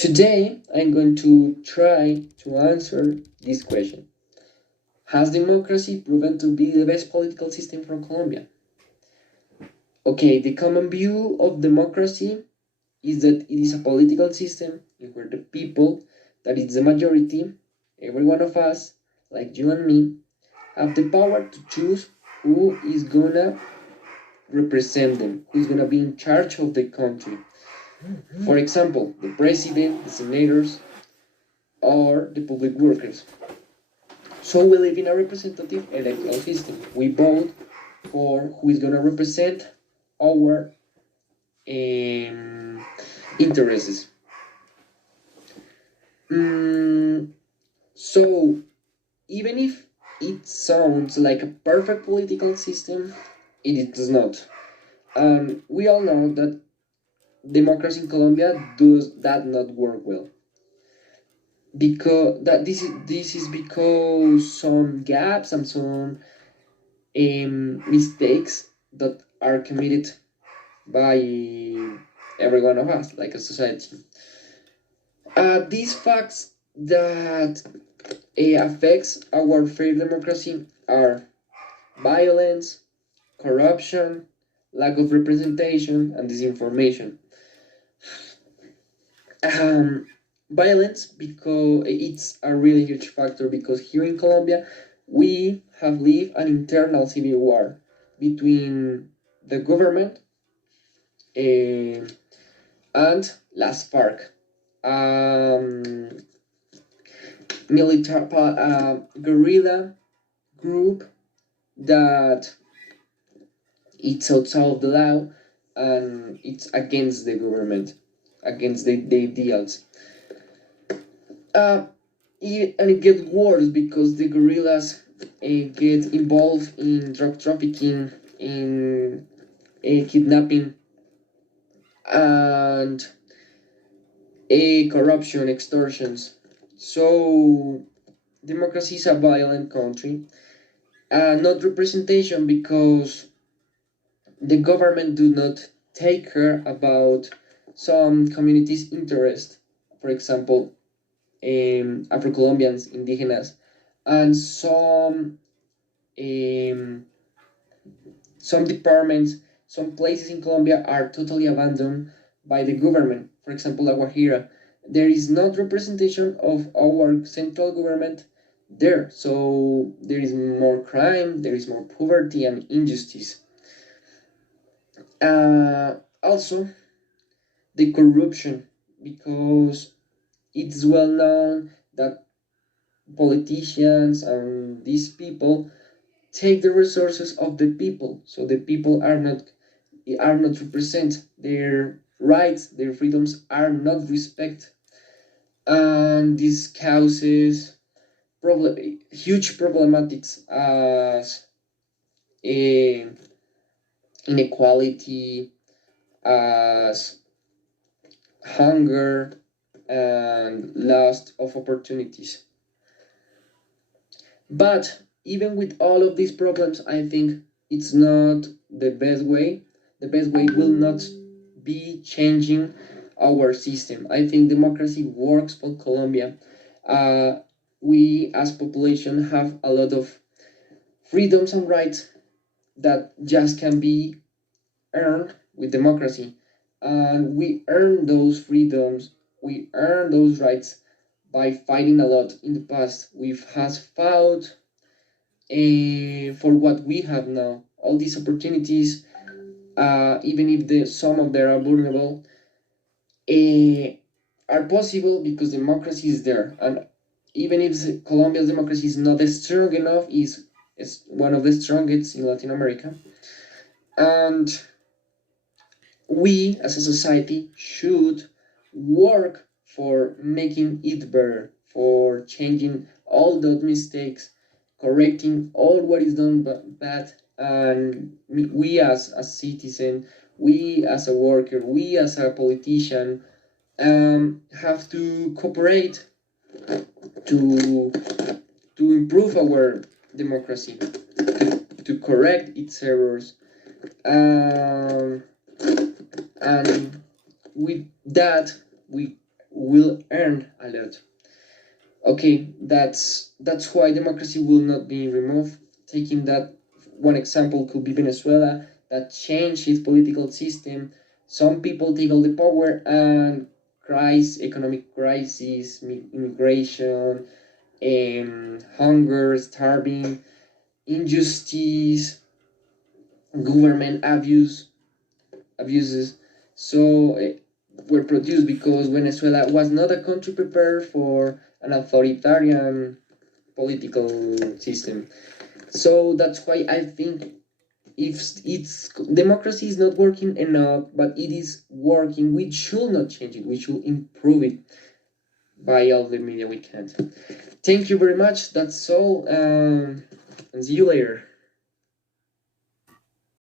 Today, I'm going to try to answer this question. Has democracy proven to be the best political system for Colombia? Okay, the common view of democracy is that it is a political system in where the people, that is the majority, every one of us, like you and me, have the power to choose who is gonna represent them, who is gonna be in charge of the country. For example, the president, the senators, or the public workers. So we live in a representative electoral system. We vote for who is going to represent our interests. So even if it sounds like a perfect political system, it is not. We all know that democracy in Colombia does that not work well, because that this is because some gaps and some mistakes that are committed by every one of us, like a society. These facts that affects our fair democracy are violence, corruption, lack of representation, and disinformation. Um, Violence, because it's a really huge factor, because here in Colombia we have lived an internal civil war between the government uh, and Las FARC, um, military guerrilla group that it's outside of the law and it's against the government, against the ideals. Uh, and it gets worse because the guerrillas get involved in drug trafficking, in kidnapping, and corruption, extortions. So democracy is a violent country, not representation, because the government do not take care about some communities' interest. For example, Afro-Colombians, indigenous, and um, some departments, some places in Colombia are totally abandoned by the government. For example, La Guajira, there is not representation of our central government there, so there is more crime, there is more poverty and injustice. Also, the corruption, because it's well known that politicians and these people take the resources of the people, so the people are not represent their rights, their freedoms are not respected, and this causes huge problematics as eh, inequality, as hunger, and loss of opportunities. But even with all of these problems, I think it's not the best way. The best way will not be changing our system. I think democracy works for Colombia. Uh, we as population have a lot of freedoms and rights that just can be earned with democracy. And we earn those freedoms, we earn those rights by fighting a lot in the past. We've has fought for what we have now. All these opportunities, even if some of them are vulnerable, uh, are possible because democracy is there. And even if Colombia's democracy is not strong enough, is one of the strongest in Latin America. And we as a society should work for making it better, for changing all those mistakes, correcting all what is done bad, and we as a citizen, we as a worker, we as a politician, have to cooperate to improve our democracy, to correct its errors. Um, and with that, will earn a lot. Okay, that's why democracy will not be removed. Taking that one example could be Venezuela, that changed its political system. Some people take all the power and economic crisis, immigration, hunger, starving, injustice, government abuses. So were produced because Venezuela was not a country prepared for an authoritarian political system. So that's why I think if it's democracy is not working enough, but it is working, we should not change it. We should improve it by all the media we can. Thank you very much. That's all. And see you later.